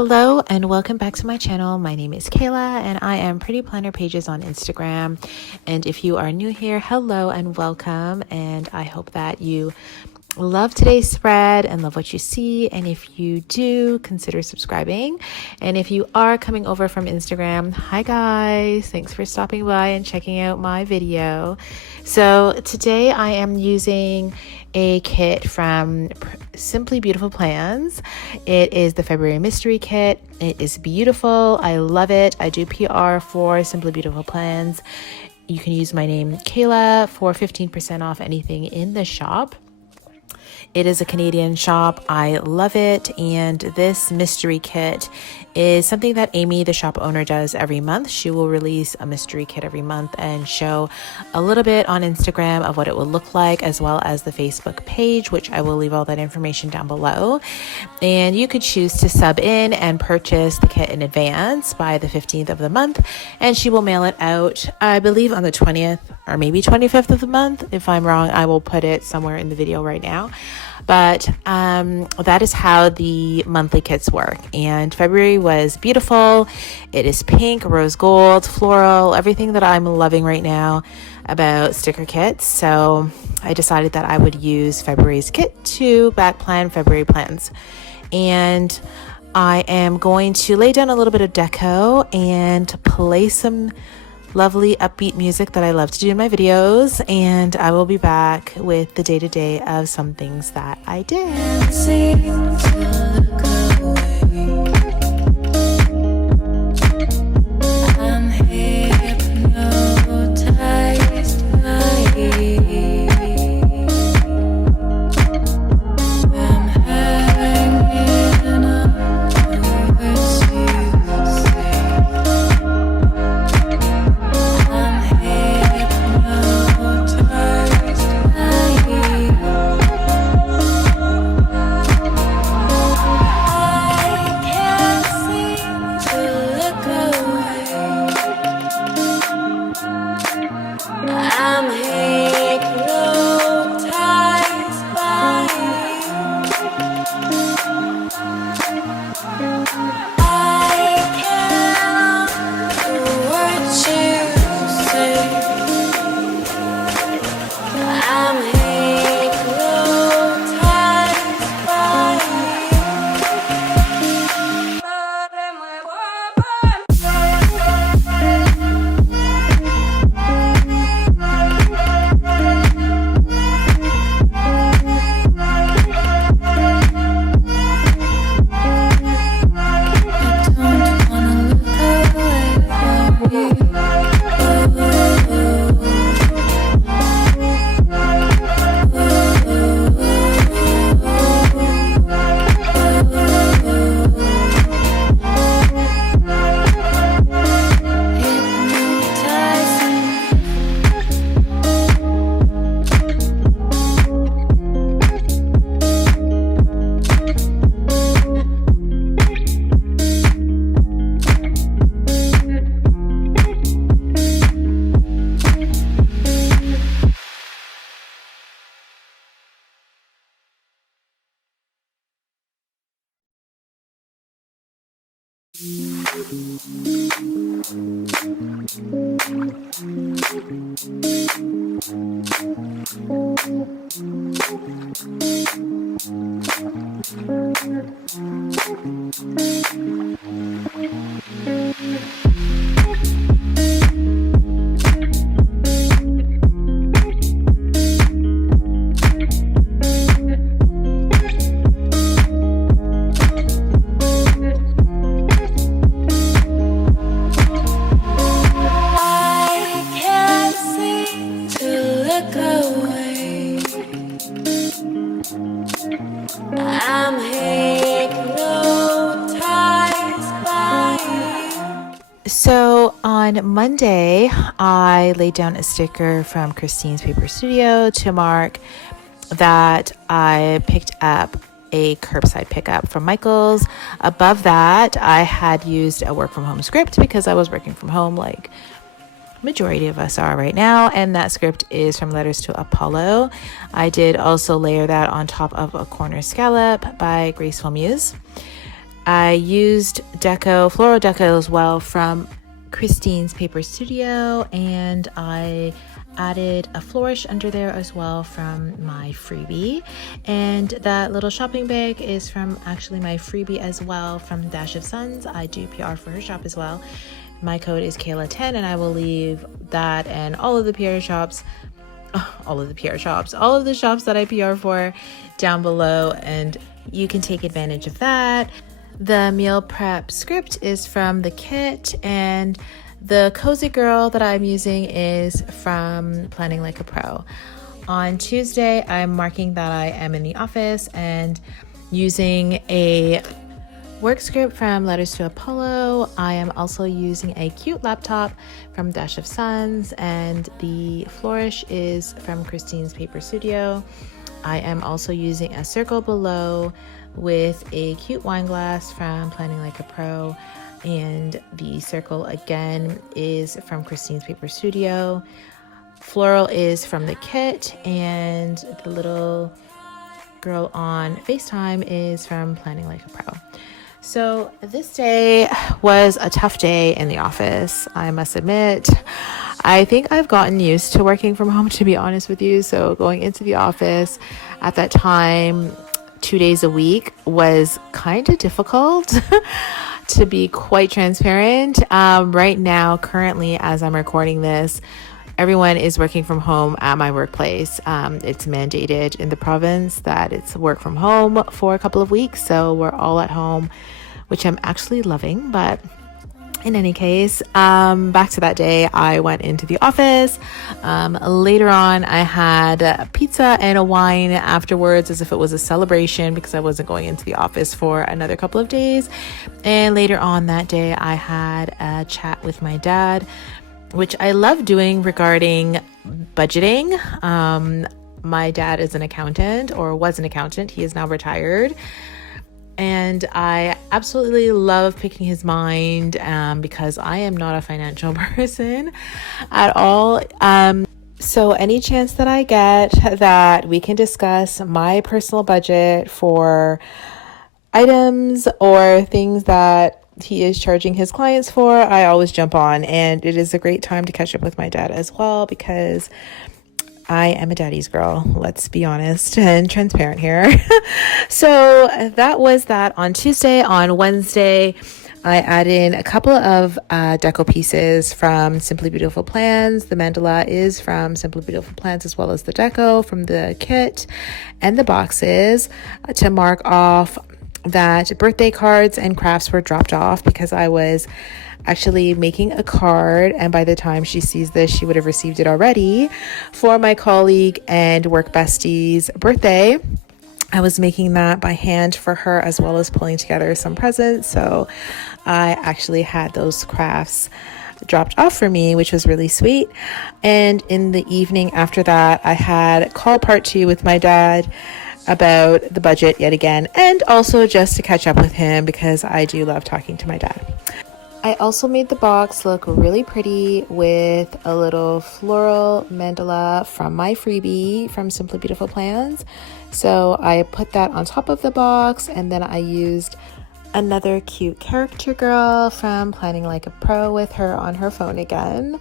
Hello and welcome back to my channel. My name is Kahla and I am PrettyPlannerPages on Instagram. And if you are new here, hello and welcome. And I hope that you love today's spread and love what you see. And if you do, consider subscribing. And if you are coming over from Instagram, hi guys, thanks for stopping by and checking out my video. So today I am using a kit from Simply Beautiful Plans. It is the February mystery kit. It is beautiful. I love it. I do PR for Simply Beautiful Plans. You can use my name Kahla for 15% off anything in the shop. It is a Canadian shop. I love it. And this mystery kit is something that Amy, the shop owner, does every month. She will release a mystery kit every month and show a little bit on Instagram of what it will look like, as well as the Facebook page, which I will leave all that information down below. And you could choose to sub in and purchase the kit in advance by the 15th of the month. And she will mail it out, I believe, on the 20th or maybe 25th of the month. If I'm wrong, I will put it somewhere in the video right now. But that is how the monthly kits work. And February was beautiful. It is pink, rose gold, floral, everything that I'm loving right now about sticker kits. So I decided that I would use February's kit to back plan February plans. And I am going to lay down a little bit of deco and play some lovely upbeat music that I love to do in my videos, and I will be back with the day-to-day of some things that I did. So on Monday, I laid down a sticker from Christine's Paper Studio to mark that I picked up a curbside pickup from Michael's. Above that, I had used a work from home script because I was working from home like majority of us are right now, and that script is from Letters to Apollo. I did also layer that on top of a corner scallop by Graceful Muse. I used floral deco as well from Christine's Paper Studio, and I added a flourish under there as well from my freebie. And that little shopping bag is from actually my freebie as well from Dash of Suns. I do PR for her shop as well. My code is Kahla10, and I will leave that and all of the shops that I PR for down below, and you can take advantage of that. The meal prep script is from the kit, and the cozy girl that I'm using is from Planning Like a Pro. On Tuesday, I'm marking that I am in the office and using a work script from Letters to Apollo. I am also using a cute laptop from Dash of Suns, and the flourish is from Christine's Paper Studio. I am also using a circle below with a cute wine glass from Planning Like a Pro, and the circle again is from Christine's Paper Studio. Floral is from the kit, and the little girl on FaceTime is from Planning Like a Pro. So this day was a tough day in the office, I must admit. I think I've gotten used to working from home, to be honest with you. So going into the office at that time, 2 days a week, was kind of difficult to be quite transparent. Right now, currently, as I'm recording this, everyone is working from home at my workplace. It's mandated in the province that it's work from home for a couple of weeks. So we're all at home, which I'm actually loving. But in any case, back to that day, I went into the office. Later on, I had pizza and a wine afterwards, as if it was a celebration, because I wasn't going into the office for another couple of days. And later on that day, I had a chat with my dad, which I love doing regarding budgeting. My dad is an accountant, or was an accountant. He is now retired. And I absolutely love picking his mind because I am not a financial person at all. So any chance that I get that we can discuss my personal budget for items or things that he is charging his clients for, I always jump on. And it is a great time to catch up with my dad as well, because I am a daddy's girl, let's be honest and transparent here. So that was that on Tuesday. On Wednesday, I added in a couple of deco pieces from Simply Beautiful Plans. The mandala is from Simply Beautiful Plans, as well as the deco from the kit and the boxes, to mark off that birthday cards and crafts were dropped off, because I was actually making a card, and by the time she sees this, she would have received it already, for my colleague and work bestie's birthday. I was making that by hand for her, as well as pulling together some presents. So I actually had those crafts dropped off for me, which was really sweet. And in the evening after that, I had call part 2 with my dad about the budget yet again, and also just to catch up with him, because I do love talking to my dad. I also made the box look really pretty with a little floral mandala from my freebie from Simply Beautiful Plans. So I put that on top of the box, and then I used another cute character girl from Planning Like a Pro with her on her phone again.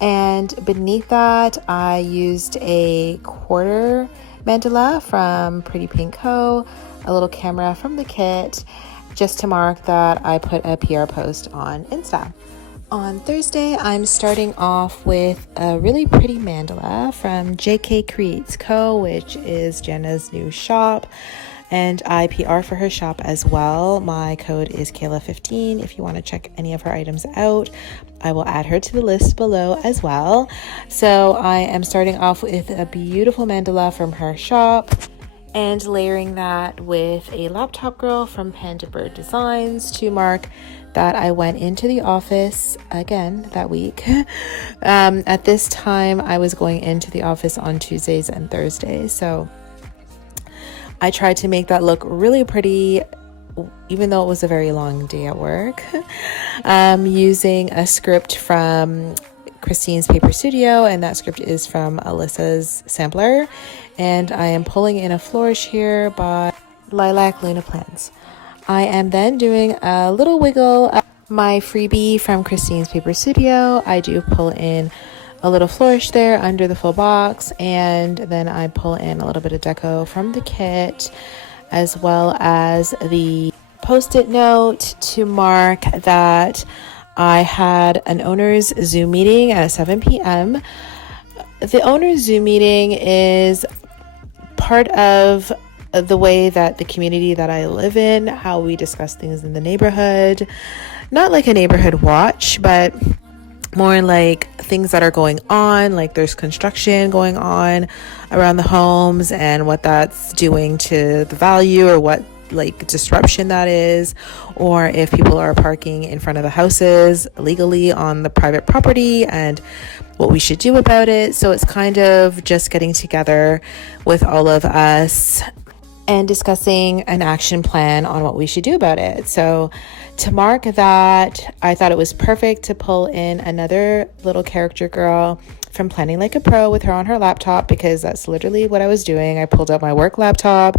And beneath that, I used a quarter mandala from Pretty Pink Co., a little camera from the kit, just to mark that I put a PR post on Insta. On Thursday, I'm starting off with a really pretty mandala from JK Creates Co., which is Jenna's new shop, and I PR for her shop as well. My code is Kahla15 if you want to check any of her items out. I will add her to the list below as well. So I am starting off with a beautiful mandala from her shop, and layering that with a laptop girl from PandaBird Designs to mark that I went into the office again that week. At this time, I was going into the office on Tuesdays and Thursdays. So I tried to make that look really pretty, even though it was a very long day at work, using a script from Christine's Paper Studio, and that script is from Alyssa's sampler. And I am pulling in a flourish here by Lilac Luna Plants. I am then doing a little wiggle of my freebie from Christine's Paper Studio. I do pull in a little flourish there under the full box, and then I pull in a little bit of deco from the kit, as well as the post-it note to mark that I had an owner's Zoom meeting at 7 p.m. The owner's Zoom meeting is part of the way that the community that I live in, how we discuss things in the neighborhood, not like a neighborhood watch, but more like things that are going on, like there's construction going on around the homes and what that's doing to the value, or what like disruption that is, or if people are parking in front of the houses illegally on the private property and what we should do about it. So it's kind of just getting together with all of us and discussing an action plan on what we should do about it. So to mark that, I thought it was perfect to pull in another little character girl from Planning Like a Pro with her on her laptop, because that's literally what I was doing. I pulled out my work laptop,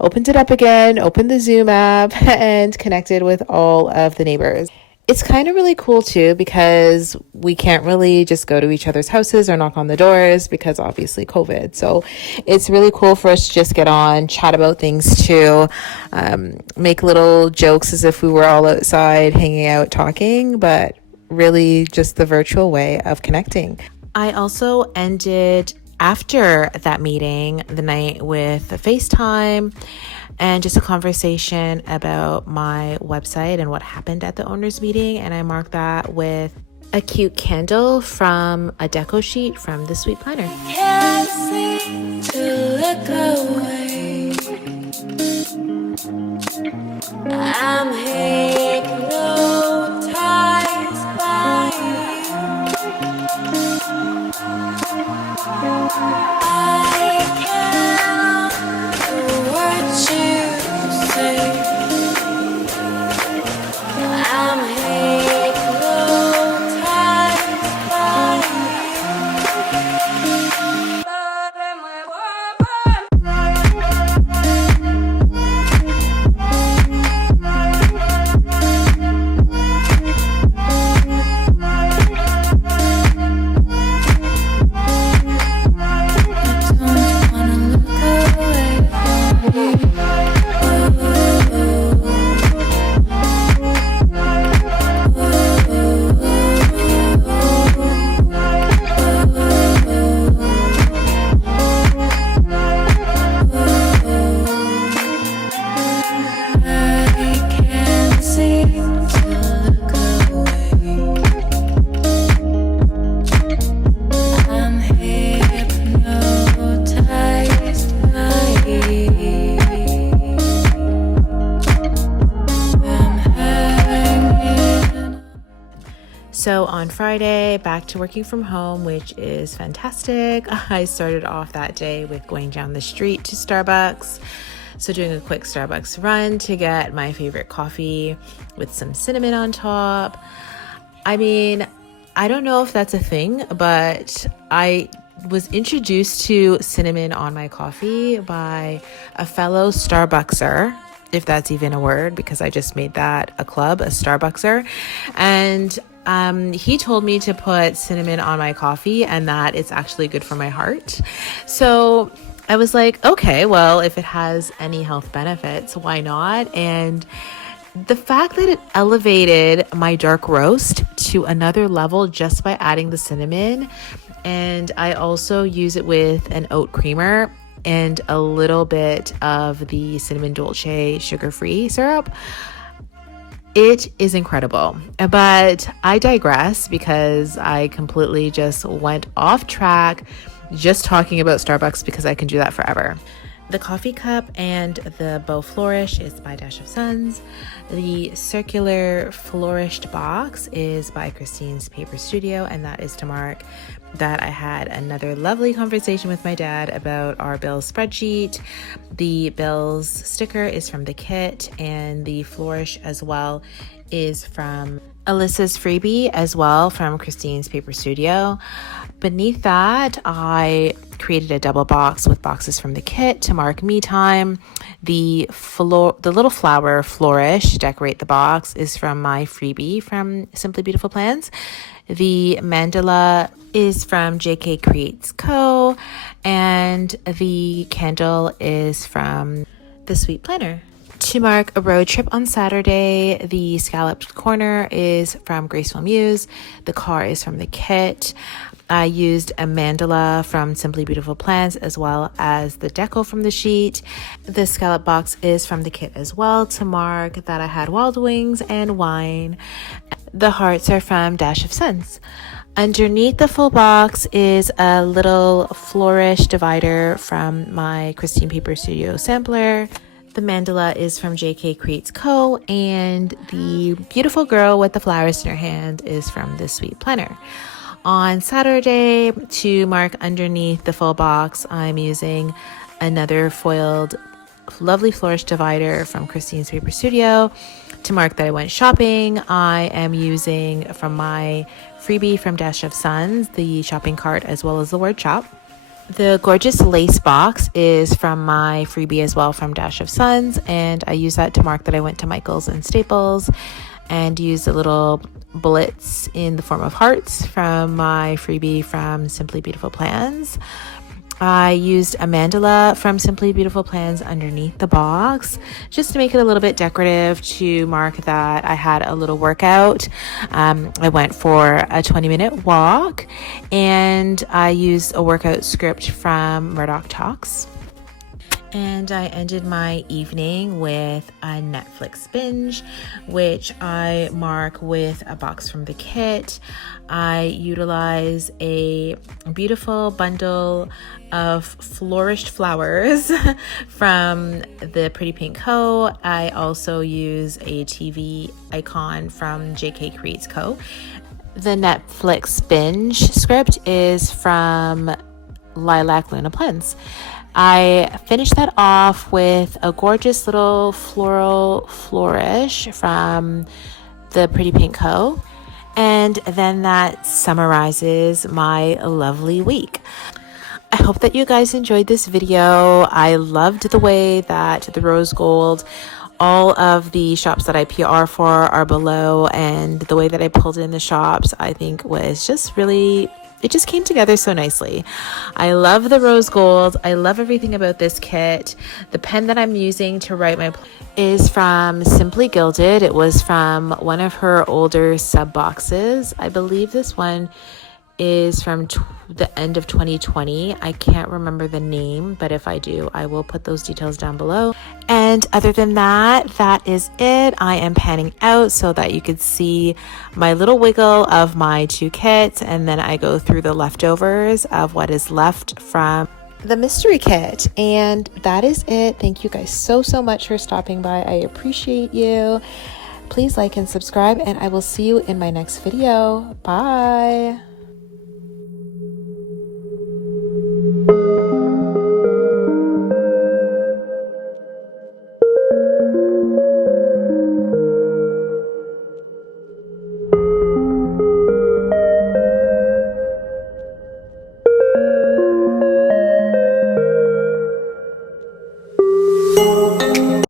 opened it up again, opened the Zoom app, and connected with all of the neighbors. It's kind of really cool too, because we can't really just go to each other's houses or knock on the doors because obviously COVID. So it's really cool for us to just get on, chat about things too, make little jokes as if we were all outside hanging out talking, but really just the virtual way of connecting. I also ended after that meeting the night with a FaceTime and just a conversation about my website and what happened at the owners meeting. And I marked that with a cute candle from a deco sheet from the Sweet Planner. Can't seem to look away. I'm hypnotized by you. I can't do what you say. I'm hypnotized by you. Love in my So on Friday, back to working from home, which is fantastic. I started off that day with going down the street to Starbucks. So doing a quick Starbucks run to get my favorite coffee with some cinnamon on top. I mean, I don't know if that's a thing, but I was introduced to cinnamon on my coffee by a fellow Starbuckser, if that's even a word, because I just made that a club, a Starbuckser. And he told me to put cinnamon on my coffee and that it's actually good for my heart. So I was like, okay, well, if it has any health benefits, why not? And the fact that it elevated my dark roast to another level just by adding the cinnamon, and I also use it with an oat creamer and a little bit of the cinnamon dolce sugar-free syrup. It is incredible, but I digress because I completely just went off track just talking about Starbucks because I can do that forever. The coffee cup and the bow flourish is by Dash of Suns. The circular flourished box is by Christine's Paper Studio, and that is to mark that I had another lovely conversation with my dad about our bills spreadsheet. The bills sticker is from the kit, and the flourish as well is from Alyssa's freebie as well from Christine's Paper Studio. Beneath that, I created a double box with boxes from the kit to mark me time. The little flower flourish to decorate the box is from my freebie from Simply Beautiful Plans. The mandala is from JK Creates Co. And the candle is from the Sweet Planner. To mark a road trip on Saturday, the scalloped corner is from Graceful Muse. The car is from the kit. I used a mandala from Simply Beautiful Plans as well as the deco from the sheet. The scallop box is from the kit as well to mark that I had wild wings and wine. The hearts are from Dash of Suns. Underneath the full box is a little flourish divider from my Christine Paper Studio sampler. The mandala is from JK Creates Co. And the beautiful girl with the flowers in her hand is from the Sweet Planner. On Saturday, to mark underneath the full box, I'm using another foiled lovely flourish divider from Christine's Paper Studio. To mark that I went shopping, I am using from my freebie from Dash of Suns, the shopping cart as well as the word shop. The gorgeous lace box is from my freebie as well from Dash of Suns, and I use that to mark that I went to Michael's and Staples and used the little bullets in the form of hearts from my freebie from Simply Beautiful Plans. I used a mandala from Simply Beautiful Plans underneath the box just to make it a little bit decorative to mark that I had a little workout. I went for a 20-minute walk and I used a workout script from Murdock Talks. And I ended my evening with a Netflix binge, which I mark with a box from the kit. I utilize a beautiful bundle of flourished flowers from the Pretty Pink Co. I also use a TV icon from JK Creates Co. The Netflix binge script is from Lilac Luna Plans. I finished that off with a gorgeous little floral flourish from the Pretty Pink Co. And then that summarizes my lovely week. I hope that you guys enjoyed this video. I loved the way that the rose gold, all of the shops that I PR for are below, and the way that I pulled in the shops I think was just really, it just came together so nicely. I love the rose gold. I love everything about this kit. The pen that I'm using to write my is from Simply Gilded. It was from one of her older sub boxes. I believe this one is from the end of 2020. I can't remember the name, but if I do, I will put those details down below. And other than that, that is it. I am panning out so that you could see my little wiggle of my two kits, and then I go through the leftovers of what is left from the mystery kit. And that is it. Thank you guys so much for stopping by. I appreciate you. Please like and subscribe, and I will see you in my next video. Bye.